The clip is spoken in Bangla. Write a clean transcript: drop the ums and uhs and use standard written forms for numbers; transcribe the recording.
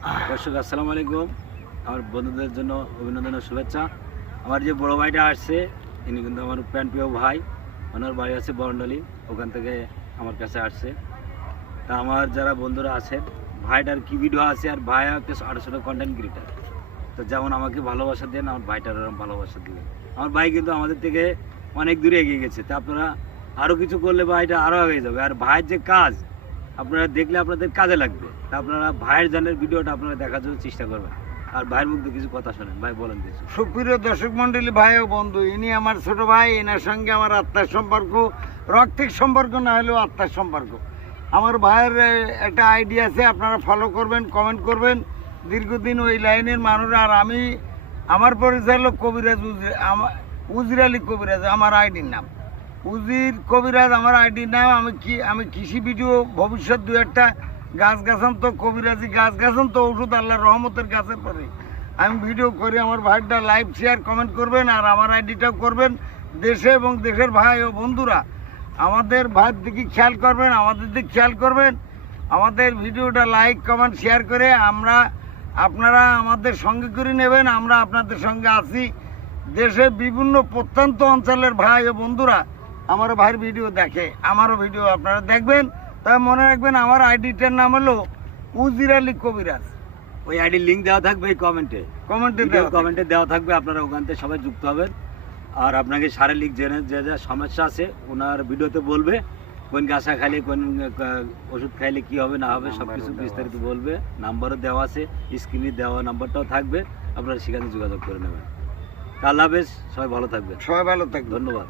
দর্শক আসসালামু আলাইকুম। আমার বন্ধুদের জন্য অভিনন্দন ও শুভেচ্ছা। আমার যে বড় ভাইটা আসছে ইনি কিন্তু আমার প্রিয় ভাই। ওনার বাড়ি আছে বরণ্ডালি, ওখান থেকে আমার কাছে আসছে। তা আমার যারা বন্ধুরা আছেন, ভাইটার কি ভিডিও আছে, আর ভাই একটা ছোটো কন্টেন্ট ক্রিয়েটার। তো যেমন আমাকে ভালোবাসা দেন, আমার ভাইটার ওরকম ভালোবাসা দিবেন। আমার ভাই কিন্তু আমাদের থেকে অনেক দূরে এগিয়ে গেছে। তা আপনারা আরও কিছু করলে ভাইটা আরও এগিয়ে যাবে। আর ভাইয়ের যে কাজ আপনারা দেখলে আপনাদের কাজে লাগবে। তা আপনারা ভাইয়ের জানের ভিডিওটা আপনারা দেখার জন্য চেষ্টা করবেন। আর ভাইয়ের মুখে কিছু কথা শোনেন। ভাই বলেন কিছু। সুপ্রিয় দর্শক মন্ডলী, ভাই ও বন্ধু, ইনি আমার ছোট ভাই। এনার সঙ্গে আমার আত্মার সম্পর্ক, রক্তের সম্পর্ক না হলেও আত্মার সম্পর্ক। আমার ভাইয়ের একটা আইডিয়া আছে, আপনারা ফলো করবেন, কমেন্ট করবেন। দীর্ঘদিন ওই লাইনের মানুষ। আর আমি, আমার পরিচয় হলো কবিরাজ উজির আলী কবিরাজ আমার আইডির নাম। উজির কবিরাজ আমার আইডির নাম। আমি কৃষি ভিডিও ভবিষ্যৎ দু একটা গাছ গাছান তো কবিরাজি গাছ গাছান তো ওষুধ আল্লাহর রহমতের গাছের পরে আমি ভিডিও করি। আমার ভাইটা লাইভ শেয়ার কমেন্ট করবেন, আর আমার আইডিটাও করবেন। দেশে এবং দেশের ভাই ও বন্ধুরা আমাদের ভাইয়ের দিকে খেয়াল করবেন, আমাদের দিকে খেয়াল করবেন। আমাদের ভিডিওটা লাইক কমেন্ট শেয়ার করে আপনারা আমাদের সঙ্গে করে নেবেন। আমরা আপনাদের সঙ্গে আছি। দেশের বিভিন্ন প্রত্যন্ত অঞ্চলের ভাই ও বন্ধুরা আমার ভাইয়ের ভিডিও দেখে, আমারও ভিডিও আপনারা দেখবেন। তবে মনে রাখবেন, আমার আইডিটার নাম হলো উজির আলী কবিরাজ। ওই আইডির লিঙ্ক দেওয়া থাকবে এই কমেন্টে কমেন্টে দেওয়া থাকবে। আপনারা ওখান থেকে সবাই যুক্ত হবেন। আর আপনাকে শারীরিক জেনে যে যা সমস্যা আছে ওনার ভিডিওতে বলবে। কোন গাছা খাইলে, কোন ওষুধ খাইলে কি হবে না হবে সব কিছু বিস্তারিত বলবে। নাম্বারও দেওয়া আছে, স্ক্রিনে দেওয়া নাম্বারটাও থাকবে। আপনারা সেখানে যোগাযোগ করে নেবেন। আল্লাহ হাফেজ, সবাই ভালো থাকবেন। সবাই ভালো থাকবেন, ধন্যবাদ।